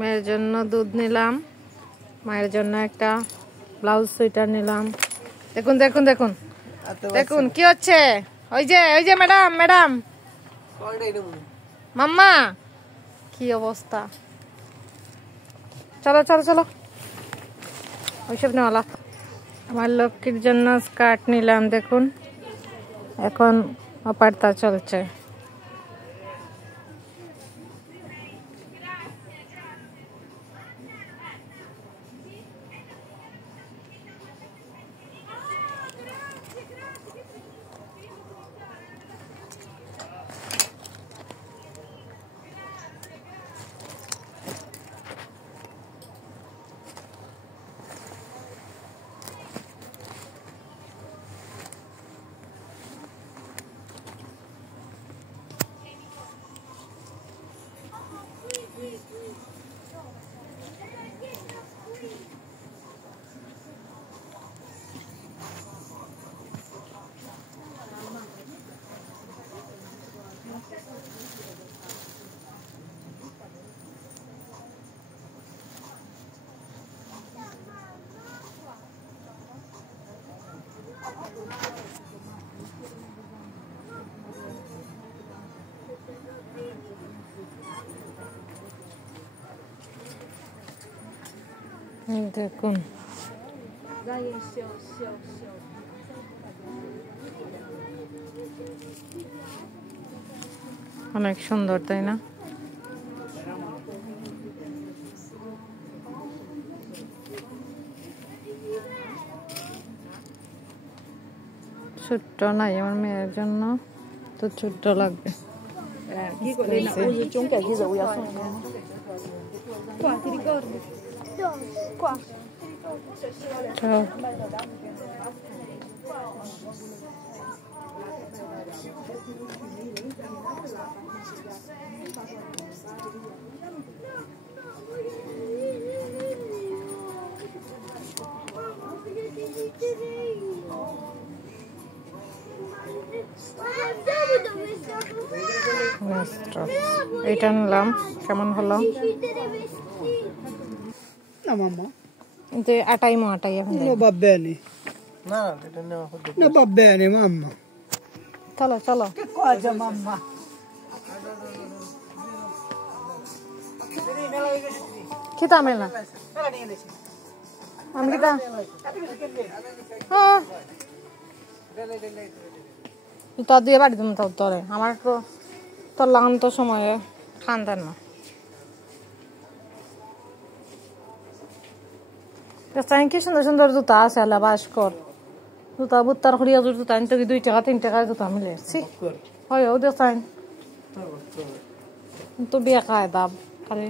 মেয়ের জন্য দুধ নিলাম, মায়ের জন্য একটা ব্লাউজ সোয়েটার নিলাম। দেখুন দেখুন দেখুন দেখুন কি হচ্ছে। ওই যে ম্যাডাম ম্যাডাম মাম্মা কি অবস্থা। চলো চলো চলো ওইসব নেওয়ালা। আমার লক্ষ্মীর জন্য স্কার্ট নিলাম, দেখুন এখন অপারতা চলছে। দেখুন অনেক সুন্দর, তাই না? ছোট্ট নাই আমার মেয়ের জন্য, তো ছোট্ট লাগবে। এইটা নিলাম, কেমন হলো? আটাই চলো চলো খিতা মেলা আমি কিতা তা দিয়ে বাড়ি দিম তোরে, আমার তো তোর লাগান তো সময়ে খান দেন না। কি সুন্দর সুন্দর জুতা আছে, আল্লাহ বাস কর। জুতা বুত্তার করিয়া জুতা আনতে 2 টাকা 3 টাকা জুতা মিলে হয় ও দেখাইন তো বিয়ে খায় দাম খালি।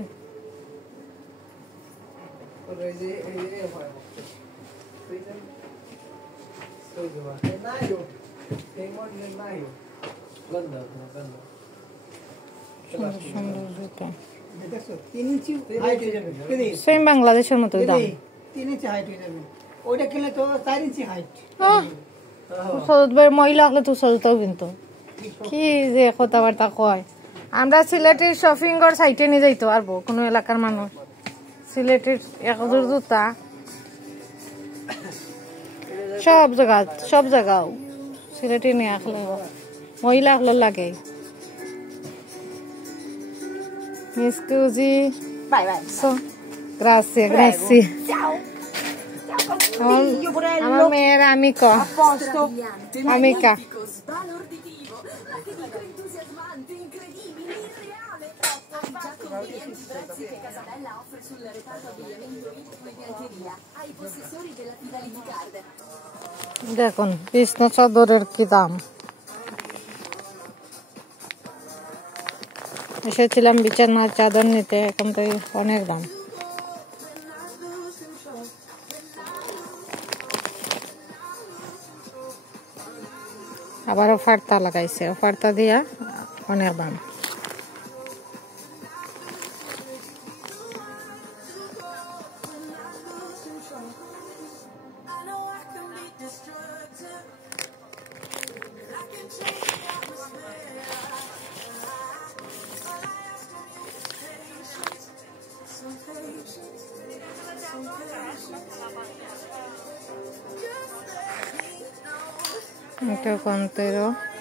সেম বাংলাদেশের মতো দাম। মহিলা হলে তো চলতেও, কিন্তু কি যে কথাবার্তা কয়। আমরা সিলেটের শপিং এর সাইটে নিয়ে যাইতে পারবো কোনো এলাকার মানুষ। সিলেটের একজোর জুতা সব জায়গাও সিলেটে নিয়ে আসলে মহিলা হলে লাগে। Mi scusi? Vai. Grazie. Ciao. Mera amico. A posto. Amica. দেখুন বিছনা চাদরের কি দাম। এসেছিলাম বিছানার চাদর নিতে, এখন তো অনেক দাম। আবার অফারটা লাগাইছে, অফারটা দিয়া অনেক দাম। এটা 15